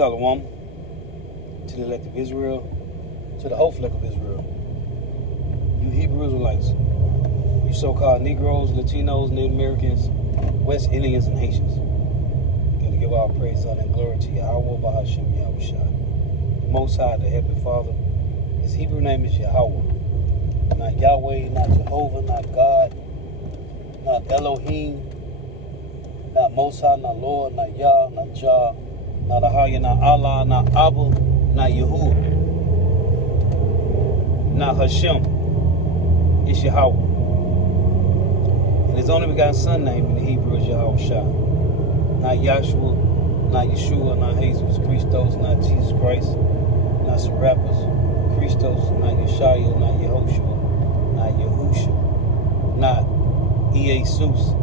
Shalom to the elect of Israel, to the whole flock of Israel. You Hebrew Israelites, you so-called Negroes, Latinos, Native Americans, West Indians, and Haitians. Gotta give all praise, honor, and glory to Yahweh, Bahashem, Yahushua. Most High, the Heavenly Father. His Hebrew name is Yahweh. Not Yahweh, not Jehovah, not God, not Elohim, not Most High, not Lord, not Yah, not Jah, not Ahaya, not Allah, not Abba, not Yahuwah, not Hashem. It's Yahweh. And his only begotten son name in the Hebrew is Yahushua. Not Yahshua, not Yeshua, not Jesus Christos, not Jesus Christ, not Serapis, Christos, not Yeshaya, not Yehoshua, not Yahusha, not Jesus.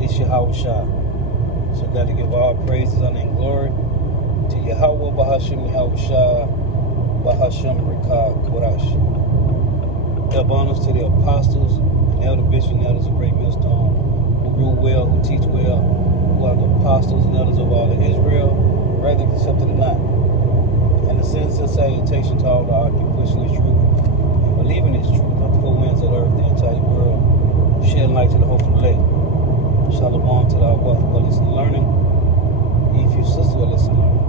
It's Yahushua. So got to give all praises, honor, and glory to Yahweh, Bahashem, Yahushua, Bahashem, Rikah, Kodash. Help honors to the apostles and elder bishops and elders of Great Millstone, who rule well, who teach well, who are the apostles and elders of all of Israel, whether accepted or not. And the sincere salutation to all the occupants pushing this truth and believing this truth of the four winds of the earth, the entire world, shedding light to the hopeful elect. Shalom to the Abbas who are listening and learning. If your sister will listen and learn.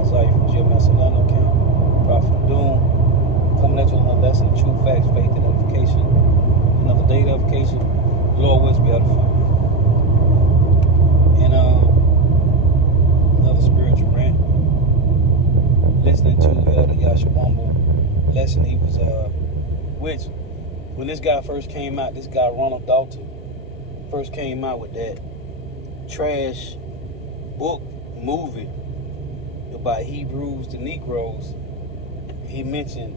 Isaiah from Jeremiah Solano camp, Prophet of Doom. Coming at you with another lesson of true facts, faith, and edification. Another day of edification. Lord wills be edified. And another spiritual rant. Listening to Elder Yashawamba lesson he was which when this guy first came out, this guy Ronald Dalton first came out with that trash book movie about Hebrews to Negroes. He mentioned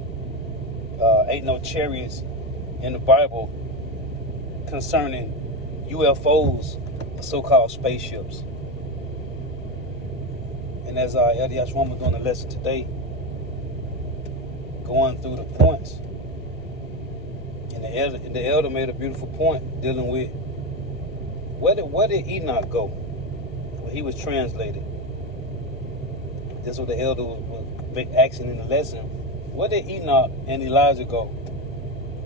ain't no chariots in the Bible concerning UFOs, so-called spaceships. And as Elder Yashwan was doing the lesson today, going through the points, and the elder made a beautiful point dealing with where did Enoch go when he was translated? That's what the elder was asking in the lesson. Where did Enoch and Elijah go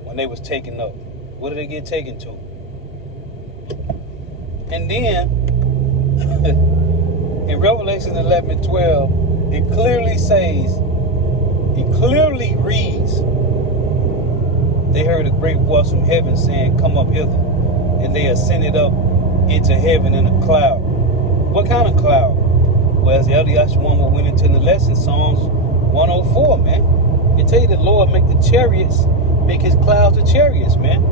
when they was taken up? Where did they get taken to? And then in Revelation 11 and 12, it clearly says, it clearly reads, they heard a great voice from heaven saying, "Come up hither," and they ascended up into heaven in a cloud. What kind of cloud? Well, as the Elder Yashawama went into the lesson, Psalms 104, man. It tell you the Lord make the chariots, make his clouds the chariots, man.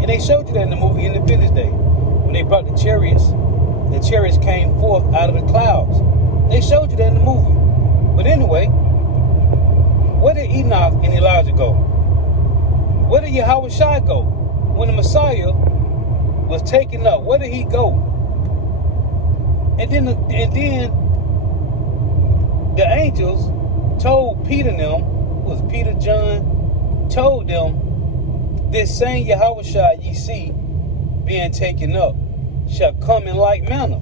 And they showed you that in the movie Independence Day. When they brought the chariots came forth out of the clouds. They showed you that in the movie. But anyway, where did Enoch and Elijah go? Where did Yahushua go? When the Messiah was taken up, where did he go? And then the angels told Peter and them, was Peter, John, told them, this same Yahushua ye see being taken up shall come in like manner.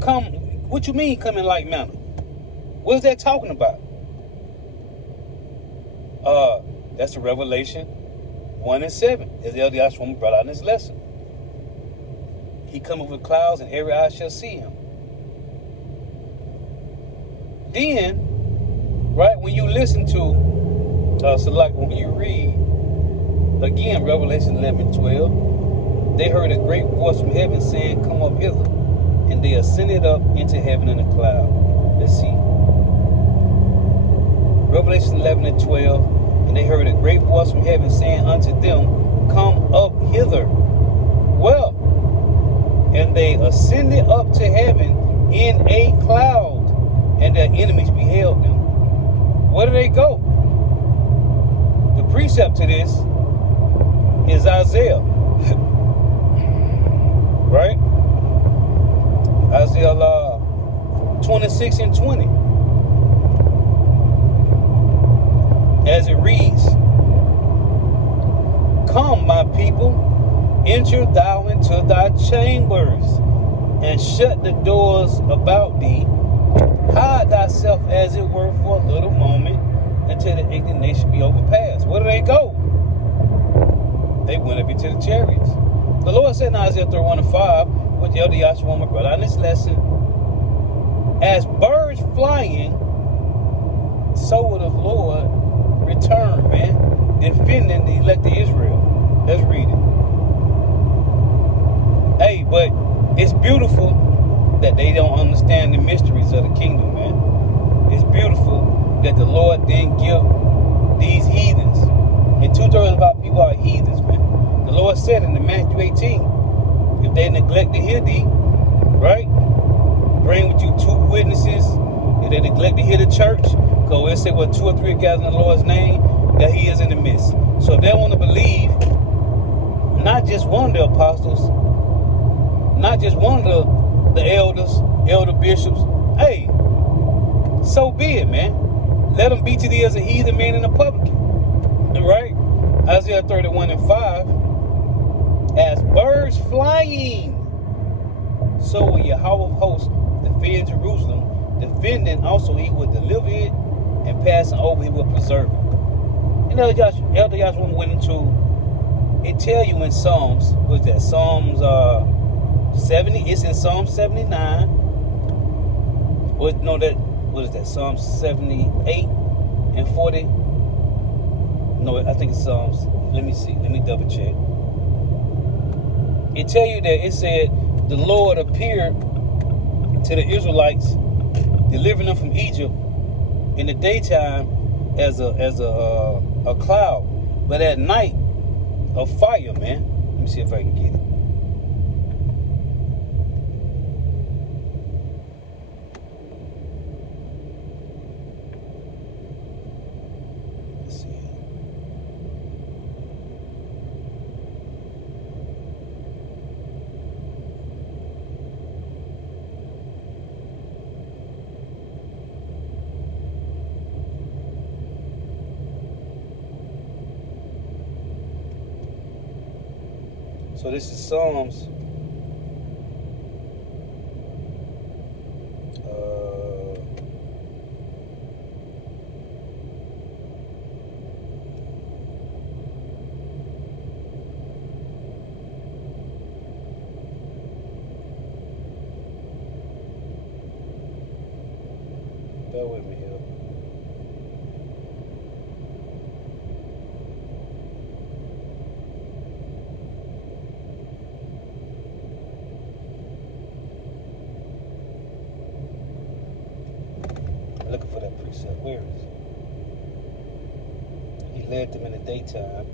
Come, what you mean come in like manner? What is that talking about? That's the Revelation 1 and 7, as Elder Yashua brought out in this lesson. He cometh with clouds, and every eye shall see him. Then, right, when you listen to, so like when you read, again, Revelation 11 and 12, they heard a great voice from heaven saying, "Come up hither," and they ascended up into heaven in a cloud. Let's see. Revelation 11 and 12, and they heard a great voice from heaven saying unto them, "Come up hither." Well, and they ascended up to heaven in a cloud, and their enemies beheld them. Where do they go? The precept to this is Isaiah. Right? Isaiah 26 and 20. As it reads, "Come, my people, enter thou into thy chambers, and shut the doors about thee. Hide thyself as it were for a little moment until the indignation be overpassed. Where do they go? They went up into the chariots. The Lord said in Isaiah 31:5, with the elder Yahshua, my brother, on this lesson, as birds flying, so will the Lord return, man, defending the elect of Israel. Let's read it. Hey, but it's beautiful that they don't understand the mysteries of the kingdom, man. It's beautiful that the Lord didn't give these heathens, and 2/3 of our people are heathens, man. The Lord said in the Matthew 18, if they neglect to hear thee, right? Bring with you 2 witnesses. If they neglect to hear the church, because it said, well, 2 or 3 are gathered in the Lord's name, that he is in the midst. So they want to believe not just one of the apostles, not just one of the elders, elder bishops. Hey, so be it, man. Let them be to thee as a heathen man and a publican. Right? Isaiah 31:5. As birds flying, so will Yahweh of hosts defend Jerusalem. Defending also he will deliver it, and passing over he will preserve it. And Elder Yahshua went into, it tell you in Psalms, what is that? Psalms 70, it's in Psalm 79. What is that? Psalm 78 and 40. No, I think it's Psalms. Let me see. Let me double check. It tell you that it said the Lord appeared to the Israelites, delivering them from Egypt in the daytime as a cloud, but at night a fire, man. Let me see if I can get it. So this is Psalms. Bear with me here. Looking for that precept. Where is it? He led them in the daytime.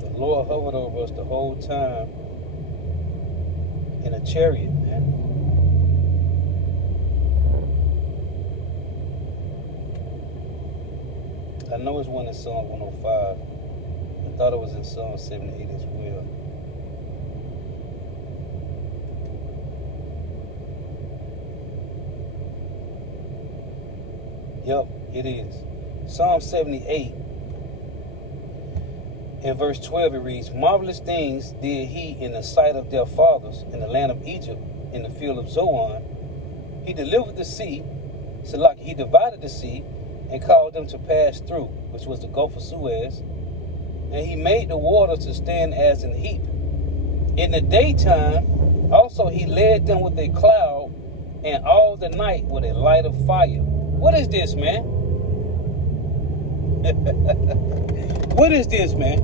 The Lord hovered over us the whole time in a chariot, man. I know it's one in Psalm 105. I thought it was in Psalm 78 as well. Yep, it is. Psalm 78 in verse 12 it reads, marvelous things did he in the sight of their fathers in the land of Egypt, in the field of Zoan. He delivered the sea, so like he divided the sea and caused them to pass through, which was the Gulf of Suez. And he made the water to stand as an heap. In the daytime also he led them with a cloud, and all the night with a light of fire. What is this, man? What is this, man?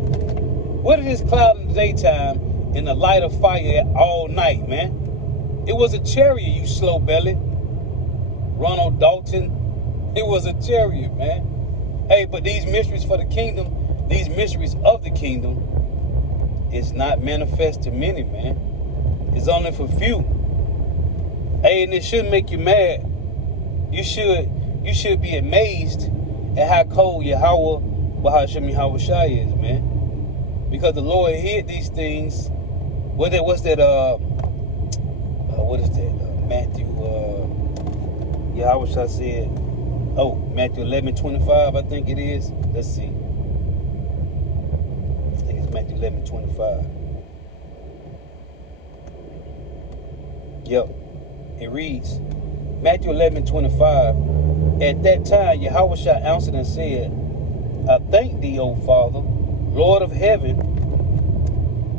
What is this cloud in the daytime and the light of fire all night, man? It was a chariot, you slow belly. Ronald Dalton. It was a chariot, man. Hey, but these mysteries for the kingdom, these mysteries of the kingdom, it's not manifest to many, man. It's only for few. Hey, and it shouldn't make you mad. You should be amazed at how cold Yahweh Shai is, man. Because the Lord hid these things. What's that what is that? Matthew, Yahweh Shah said, Matthew 11:25, I think it is. Let's see. I think it's Matthew 11:25. Yep. It reads, Matthew 11:25. At that time, Yahweh Shah answered and said, I thank thee, O Father, Lord of heaven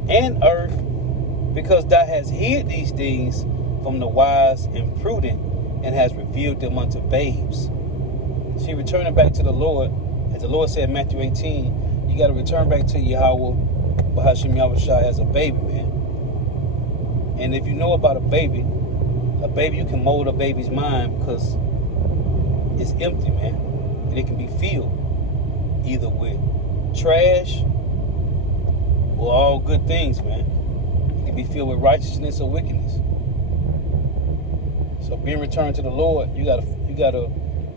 and earth, because thou hast hid these things from the wise and prudent, and hast revealed them unto babes. See, returning back to the Lord, as the Lord said in Matthew 18, you got to return back to Yahweh, Bahashim Yahweh Shah, as a baby, man. And if you know about a baby, you can mold a baby's mind because it's empty, man. And it can be filled either with trash or all good things, man. It can be filled with righteousness or wickedness. So being returned to the Lord, you gotta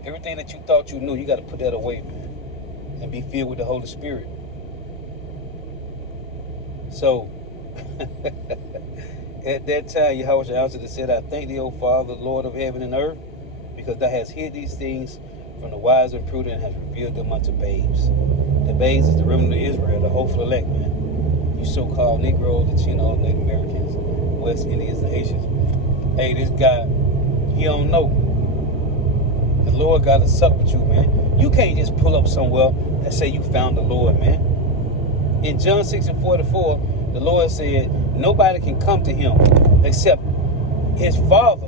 everything that you thought you knew, you gotta put that away, man. And be filled with the Holy Spirit. So at that time, Yahweh answered and said, I thank thee, O Father, Lord of heaven and earth, because thou hast hid these things from the wise and prudent, and hast revealed them unto babes. The babes is the remnant of Israel, the hopeful elect, man. You so-called Negro, Latino, Native Americans, West Indians, and Haitians, man. Hey, this guy, he don't know. The Lord got to sup with you, man. You can't just pull up somewhere and say you found the Lord, man. In John 6:44, the Lord said, nobody can come to him except his Father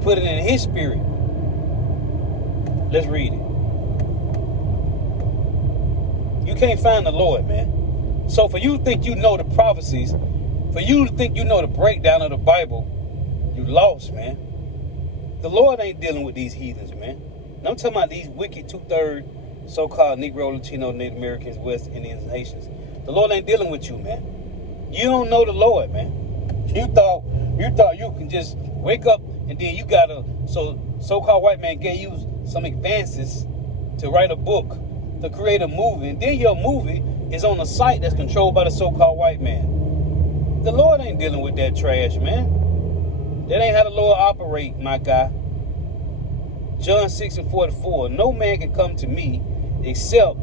put it in his spirit. Let's read it. You can't find the Lord, man. So for you to think you know the prophecies, for you to think you know the breakdown of the Bible, you lost, man. The Lord ain't dealing with these heathens, man. And I'm talking about these wicked 2/3 so-called Negro, Latino, Native Americans, West Indians, and Haitians. The Lord ain't dealing with you, man. You don't know the Lord, man. You thought you can just wake up and then you got so-called white man gave you some advances to write a book, to create a movie, and then your movie is on a site that's controlled by the so-called white man. The Lord ain't dealing with that trash, man. That ain't how the Lord operate, my guy. John 6:44, no man can come to me except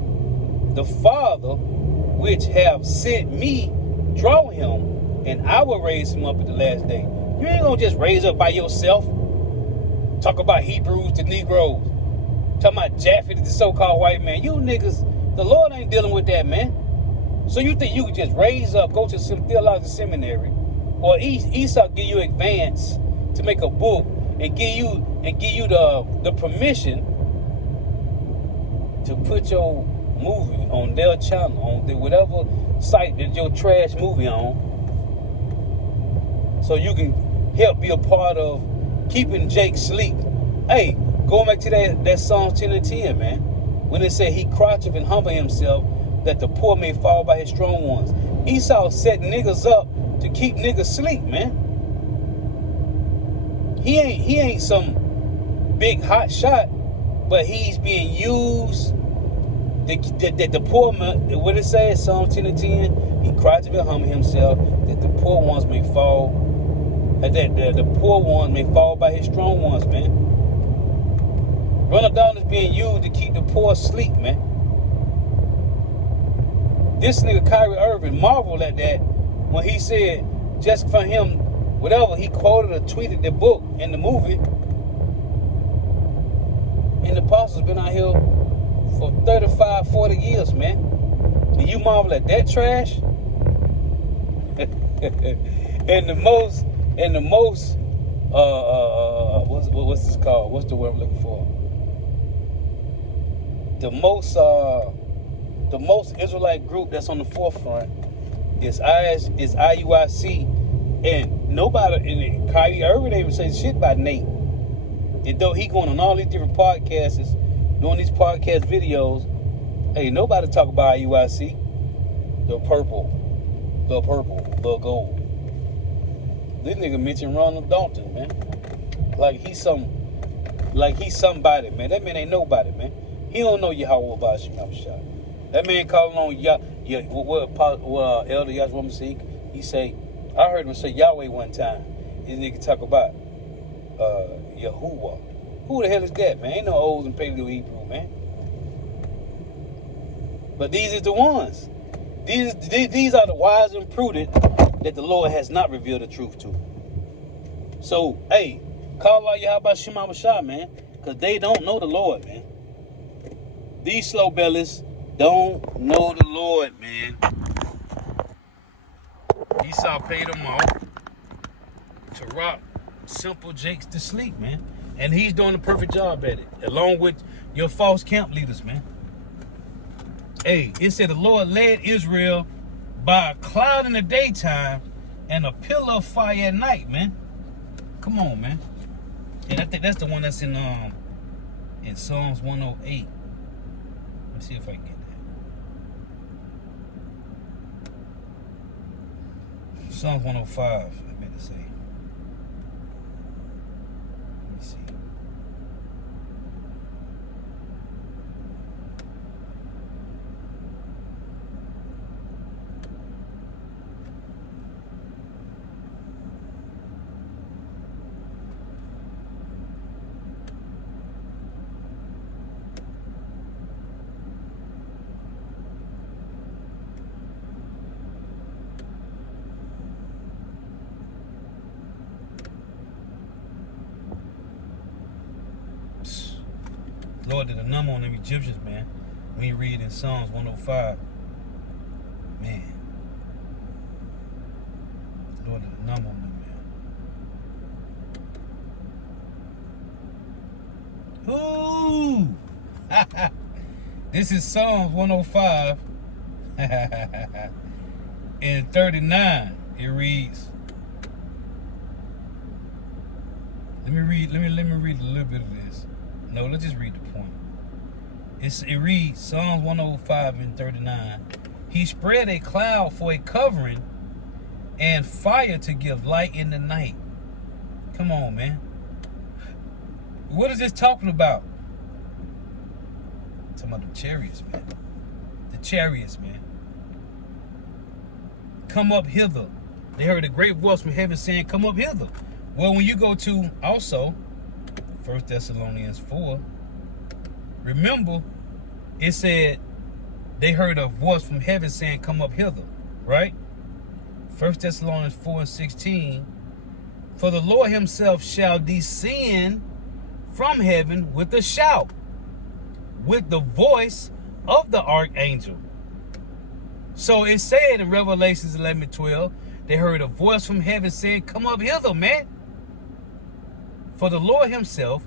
the Father which have sent me draw him, and I will raise him up at the last day. You ain't gonna just raise up by yourself. Talk about Hebrews to Negroes. Talking about Japheth to the so-called white man. You niggas, the Lord ain't dealing with that, man. So you think you could just raise up, go to some theological seminary, or Esau give you advance to make a book and give you the permission to put your movie on their channel, on whatever site that your trash movie on, so you can help be a part of keeping Jake sleep. Hey, going back to that Psalms 10:10, man, when it said he croucheth and humble himself, that the poor may fall by his strong ones. Esau set niggas up to keep niggas sleep, man. He ain't some big hot shot, but he's being used. The poor man, what it says, Psalms 10:10, he cries to humble himself, that the poor ones may fall, that the poor ones may fall by his strong ones, man. $1 is being used to keep the poor asleep, man. This nigga Kyrie Irving marveled at that when he said, just for him, whatever, he quoted or tweeted the book in the movie. And the apostles been out here for 35, 40 years, man. And you marvel at that trash? and the most, what's this called? What's the word I'm looking for? The most Israelite group that's on the forefront is IUIC, and nobody, and Kyrie Irving even say shit about Nate. And though he going on all these different podcasts, doing these podcast videos, hey, nobody talk about IUIC. The purple, the gold. This nigga mentioned Ronald Dalton, man. Like he's somebody, man. That man ain't nobody, man. He don't know Yahweh Bashim Shah. That man calling on Elder Yahweh Masik. He say, I heard him say Yahweh one time. This nigga talk about Yahuwah. Who the hell is that, man? Ain't no O's in Paleo Hebrew, man. But these is the ones. These are the wise and prudent that the Lord has not revealed the truth to. So, hey, call out Yahweh Shema Bashah, man, because they don't know the Lord, man. These slow bellies don't know the Lord, man. Esau paid them off to rock simple jakes to sleep, man. And he's doing a perfect job at it, along with your false camp leaders, man. Hey, it said the Lord led Israel by a cloud in the daytime and a pillar of fire at night, man. Come on, man. And I think that's the one that's in Psalms 108. Let's see if I can get that. Psalms 105, I meant to say. Let me see. Lord did a number on them Egyptians, man. When you read in Psalms 105, man. Lord did a number on them, man. Ooh! This is Psalms 105 and 39. It reads. Let me read a little bit of this. No, let's just read the point. It reads, Psalms 105 and 39. He spread a cloud for a covering and fire to give light in the night. Come on, man. What is this talking about? It's talking about the chariots, man. The chariots, man. Come up hither. They heard a great voice from heaven saying, come up hither. Well, when you go to also 1 Thessalonians 4, remember, it said they heard a voice from heaven saying, come up hither, right? 1 Thessalonians 4 and 16, for the Lord himself shall descend from heaven with a shout, with the voice of the archangel. So it said in Revelations 11:12, they heard a voice from heaven saying, come up hither, man. For the Lord himself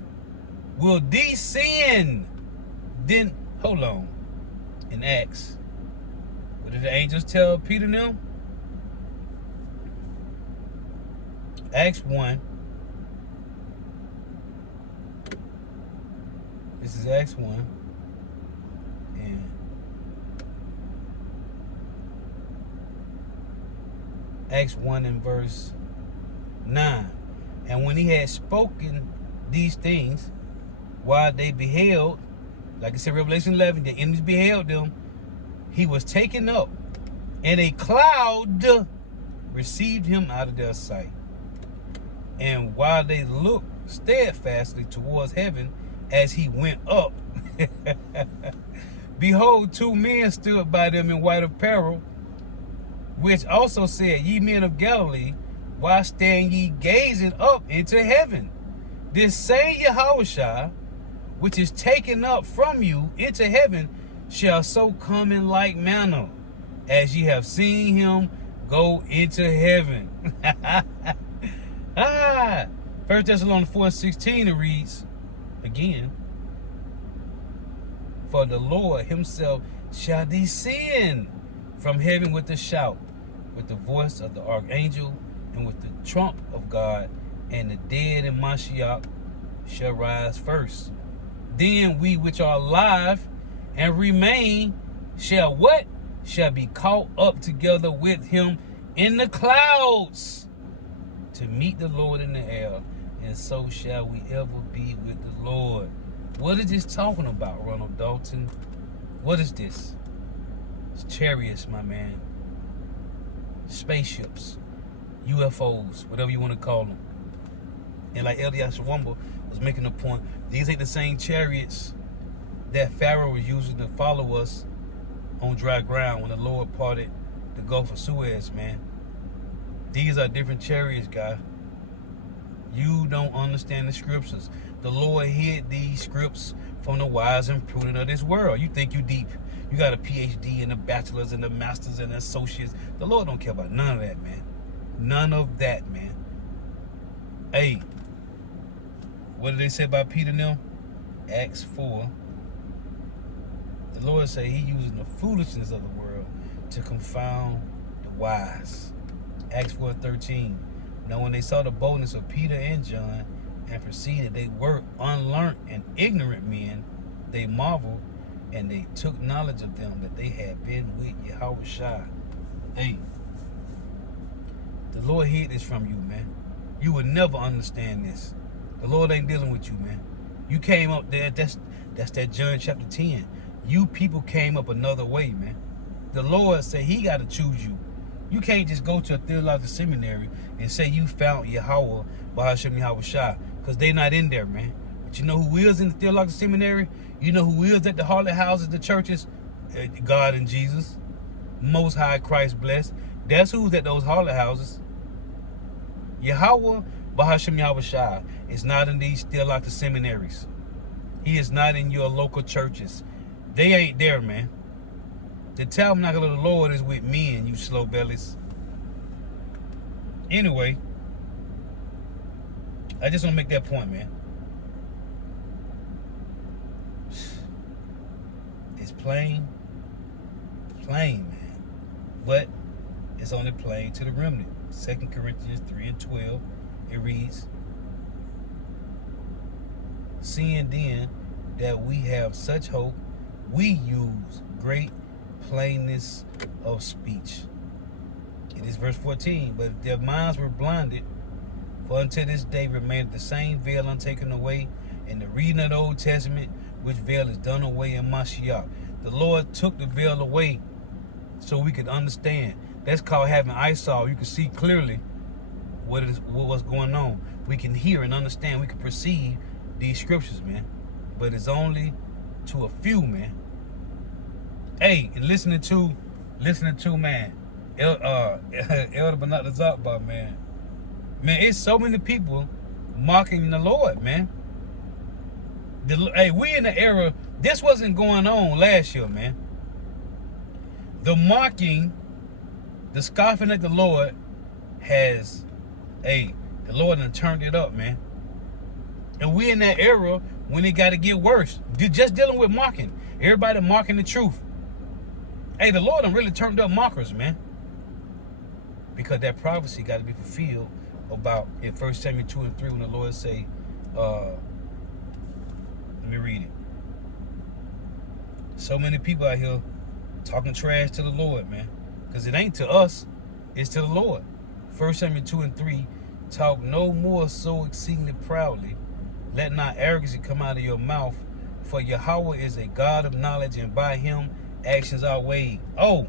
will descend. Then, hold on. In Acts, what did the angels tell Peter and them? Acts 1. This is Acts 1. And Acts 1 and verse 9. And when he had spoken these things, while they beheld, like I said, Revelation 11, the enemies beheld them, he was taken up, and a cloud received him out of their sight. And while they looked steadfastly towards heaven as he went up, behold, two men stood by them in white apparel, which also said, ye men of Galilee, why stand ye gazing up into heaven? This same Yahushua, which is taken up from you into heaven, shall so come in like manner as ye have seen him go into heaven. 1 Thessalonians 4 and 16, it reads again, for the Lord himself shall descend from heaven with a shout, with the voice of the archangel, and with the trump of God, and the dead in Mashiach shall rise first. Then we which are alive and remain shall what? Shall be caught up together with him in the clouds to meet the Lord in the air, and so shall we ever be with the Lord. What is this talking about, Ronald Dalton? What is this? It's chariots, my man. Spaceships. UFOs, whatever you want to call them. And like Elder Yashawamba was making a point, these ain't the same chariots that Pharaoh was using to follow us on dry ground when the Lord parted the Gulf of Suez, man. These are different chariots, guy. You don't understand the scriptures. The Lord hid these scripts from the wise and prudent of this world. You think you deep. You got a PhD and a bachelor's and a master's and associates. The Lord don't care about none of that, man. None of that, man. Hey, what did they say about Peter now? Acts 4. The Lord said he using the foolishness of the world to confound the wise. Acts 4:13. Now when they saw the boldness of Peter and John and perceived that they were unlearned and ignorant men, they marveled and they took knowledge of them that they had been with Yahushua. Hey, the Lord hid this from you, man. You would never understand this. The Lord ain't dealing with you, man. You came up there, that's that John chapter 10. You people came up another way, man. The Lord said he got to choose you. You can't just go to a theological seminary and say you found Yahweh, Bahashem Yahushua, because they not in there, man. But you know who is in the theological seminary? You know who is at the harlot houses, the churches? God and Jesus. Most High Christ blessed. That's who's at those harlot houses. Yahweh, Bahashem Yahushua, is not in these theological seminaries. He is not in your local churches. They ain't there, man. The tabernacle of the Lord is with men, you slow bellies. Anyway, I just want to make that point, man. It's plain, man. But it's only plain to the remnant. 2 Corinthians 3:12, it reads, seeing then that we have such hope, we use great plainness of speech. It is verse 14. But if their minds were blinded, for until this day remaineth the same veil untaken away, and the reading of the Old Testament, which veil is done away in Mashiach. The Lord took the veil away so we could understand. That's called having eyesight. You can see clearly what's going on. We can hear and understand. We can perceive these scriptures, man. But it's only to a few, man. Hey, and listening to man, Elder Banat Zakba, man. Man, it's so many people mocking the Lord, man. Hey, we in the era, this wasn't going on last year, man. The mocking, the scoffing at the Lord has, the Lord done turned it up, man. And we in that era when it got to get worse. Just dealing with mocking. Everybody mocking the truth. Hey, the Lord done really turned up mockers, man. Because that prophecy got to be fulfilled about in 1 Samuel 2:3 when the Lord say, let me read it. So many people out here talking trash to the Lord, man. Because it ain't to us, it's to the Lord. 1 Samuel 2:3, talk no more so exceedingly proudly. Let not arrogancy come out of your mouth. For Yahweh is a God of knowledge, and by him actions are weighed. Oh,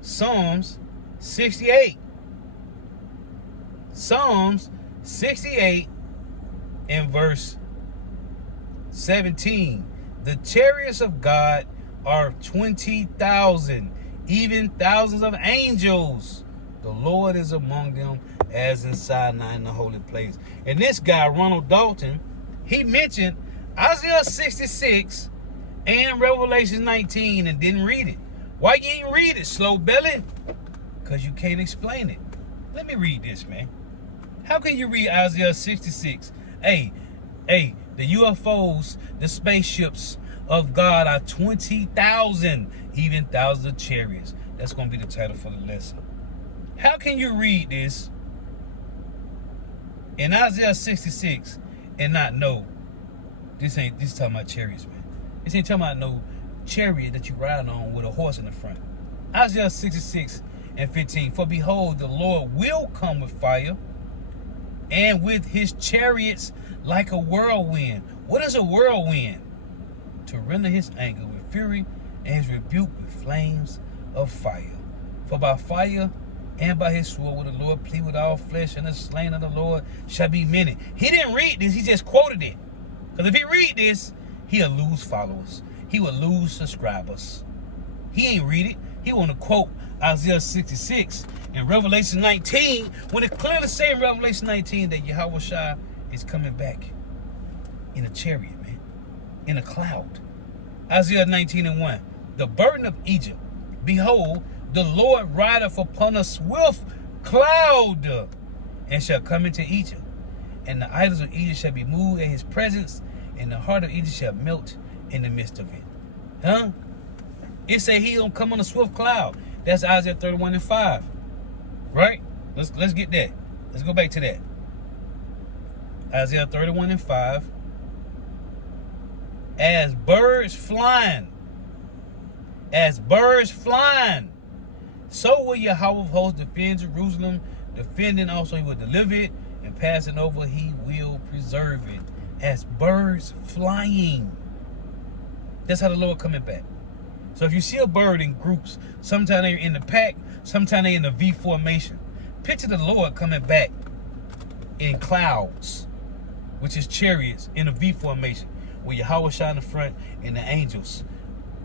Psalms 68. Psalms 68 in verse 17. The chariots of God are 20,000, even thousands of angels. The Lord is among them as in Sinai in the holy place. And this guy, Ronald Dalton, he mentioned Isaiah 66 and Revelation 19 and didn't read it. Why you ain't read it, slow belly? Because you can't explain it. Let me read this, man. How can you read Isaiah 66? Hey, the UFOs, the spaceships of God are 20,000, even thousands of chariots. That's going to be the title for the lesson. How can you read this in Isaiah 66 and not know this is talking about chariots, man. This ain't talking about no chariot that you ride on with a horse in the front. Isaiah 66 and 15. For behold, the Lord will come with fire, and with his chariots like a whirlwind. What is a whirlwind? To render his anger with fury, and his rebuke with flames of fire. For by fire And by his sword will the Lord plead with all flesh, and the slain of the Lord shall be many. He didn't read this, he just quoted it. Because if he read this, he'll lose followers. He will lose subscribers. He ain't read it. He want to quote Isaiah 66 and Revelation 19, when it clearly says in Revelation 19 that Yahweh Shai is coming back in a chariot, man, in a cloud. Isaiah 19:1. The burden of Egypt, behold, the Lord rideth upon a swift cloud, and shall come into Egypt. And the idols of Egypt shall be moved at his presence, and the heart of Egypt shall melt in the midst of it. Huh? It say he gonna come on a swift cloud. That's Isaiah 31:5. Right? Let's get that. Let's go back to that. Isaiah 31:5. As birds flying, so will Yahweh of hosts defend Jerusalem, defending also he will deliver it, and passing over he will preserve it. As birds flying. That's how the Lord coming back. So if you see a bird in groups, sometimes they're in the pack, sometimes they're in the V formation. Picture the Lord coming back in clouds, which is chariots in a V formation, with Yahweh Shai in the front and the angels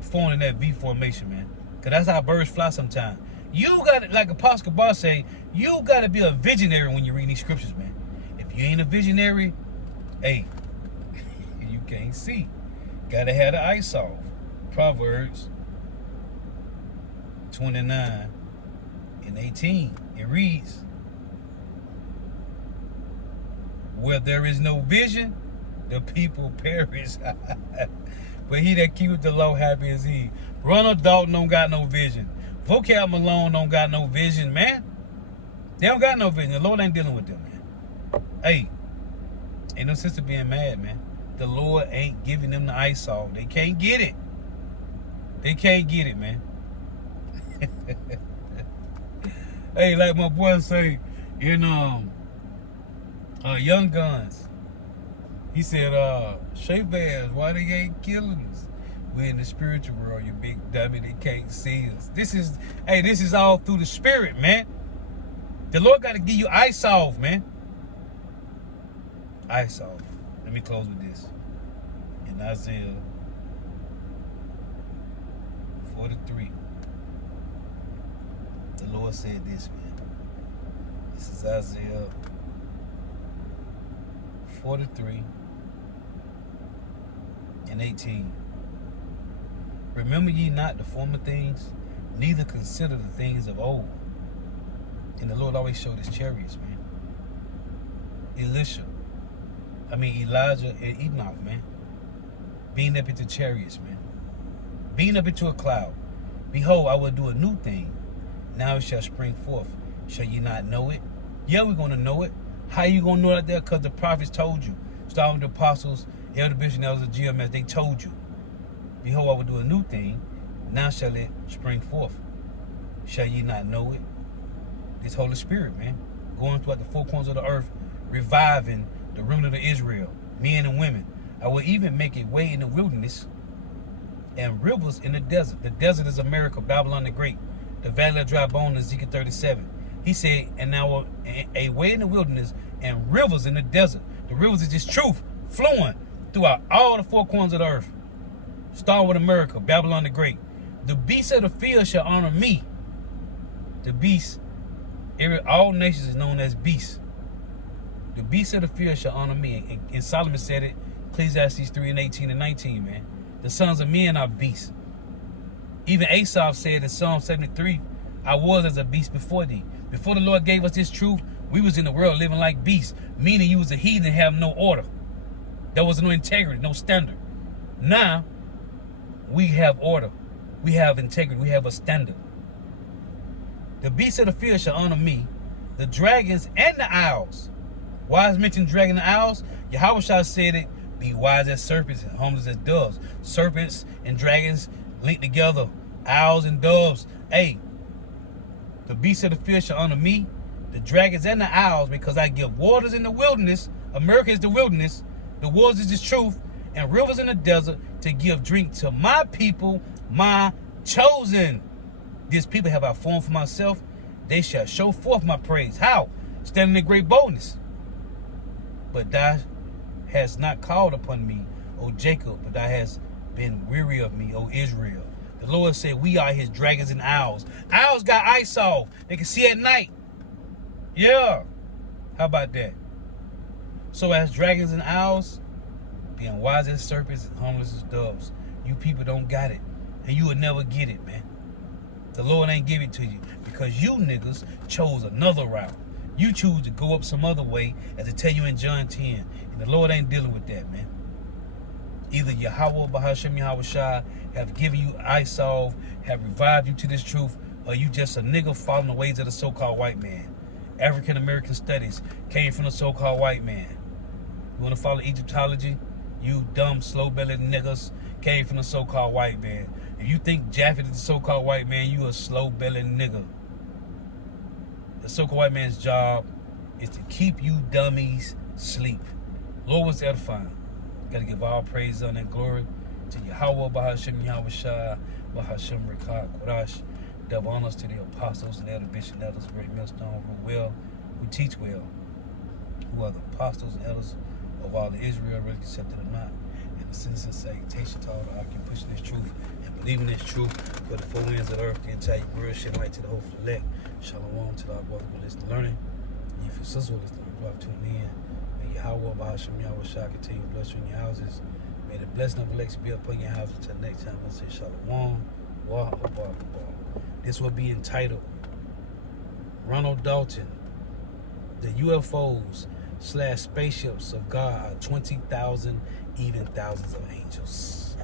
forming that V formation, man. Because that's how birds fly sometimes. You got to, like Apostle Bar say, you got to be a visionary when you read these scriptures, man. If you ain't a visionary, hey, you can't see. Got to have the eyes off. Proverbs 29:18. It reads, where there is no vision, the people perish. But he that keepeth the law, happy is he. Ronald Dalton don't got no vision. Vocab Malone don't got no vision, man. They don't got no vision. The Lord ain't dealing with them, man. Hey, ain't no sense of being mad, man. The Lord ain't giving them the ice off. They can't get it. They can't get it, man. Hey, like my boy say in Young Guns, he said, shape ass, why they ain't killing us? We're in the spiritual world, you big dummy, they can't see us. This is all through the spirit, man. The Lord got to give you ice off, man. Ice off. Let me close with this. In Isaiah 43, the Lord said this, man. This is Isaiah 43:18. Remember ye not the former things, neither consider the things of old. And the Lord always showed his chariots, man. Elijah and Enoch, man. Being up into chariots, man. Being up into a cloud. Behold, I will do a new thing. Now it shall spring forth. Shall ye not know it? Yeah, we're going to know it. How you going to know it out there? Because the prophets told you. Starting with the apostles, elder bishops, and elders of GMS, they told you. Behold, I will do a new thing. Now shall it spring forth. Shall ye not know it? This Holy Spirit, man, going throughout the four corners of the earth, reviving the remnant of Israel, men and women. I will even make a way in the wilderness and rivers in the desert. The desert is America, Babylon the Great. The valley of dry bones, Ezekiel 37. He said, and now a way in the wilderness and rivers in the desert. The rivers is just truth flowing throughout all the four corners of the earth. Starting with America, Babylon the Great. The beasts of the field shall honor me. The beasts, all nations is known as beasts. The beasts of the field shall honor me. And Solomon said it, Ecclesiastes 3:18 and 19, man. The sons of men are beasts. Even Asaph said in Psalm 73, I was as a beast before thee. Before the Lord gave us this truth, we was in the world living like beasts, meaning you was a heathen and have no order. There was no integrity, no standard. Now, we have order. We have integrity. We have a standard. The beasts of the field shall honor me, the dragons and the owls. Why is mentioned dragon and owls? Yahweh Shai said it, be wise as serpents and harmless as doves. Serpents and dragons linked together. Owls and doves. Hey, the beasts of the field shall honor me, the dragons and the owls, because I give waters in the wilderness. America is the wilderness. The waters is the truth. And rivers in the desert to give drink to my people, my chosen. This people have I formed for myself, They shall show forth my praise. How? Standing in great boldness. But thou hast not called upon me, O Jacob, but thou hast been weary of me, O Israel. The Lord said, we are his dragons and owls. Owls got eyes off. They can see at night. Yeah. How about that? So as dragons and owls, being wise as serpents and harmless as doves, you people don't got it. And you will never get it, man. The Lord ain't give it to you because you niggas chose another route. You choose to go up some other way, as it tell you in John 10. And the Lord ain't dealing with that, man. Either Yahweh, Bahashem, Yahweh Shai have given you eyesalve, have revived you to this truth, or you just a nigga following the ways of the so-called white man. African American studies came from the so-called white man. You want to follow Egyptology? You dumb, slow-bellied niggas came from the so-called white man. If you think Japheth is the so-called white man, you a slow-bellied nigga. The so-called white man's job is to keep you dummies asleep. Lord was edifying. Got to give all praise, honor, and glory to Yahweh, Bahashem, Yahweh Shai, Bahashem, Rekah, Kodash. Double honors to the apostles and elder bishops and elders, great millstone, who teach well, who are the apostles and elders of all of Israel, really accepted or not. And the sincere salutation to all the occupants pushing this truth and believing this truth for the four winds of the earth, the entire world, shed light to the whole elect. Shalom to our brothers who listen to learning. And if your sisters will listen to love, tune in. May Yahweh, Bahashem, Yahweh Shai continue to bless you in your houses. May the blessing of Alex be upon your houses until next time. I say Shalom. This will be entitled Ronald Dalton, the UFOs / spaceships of God are 20,000, even thousands of angels.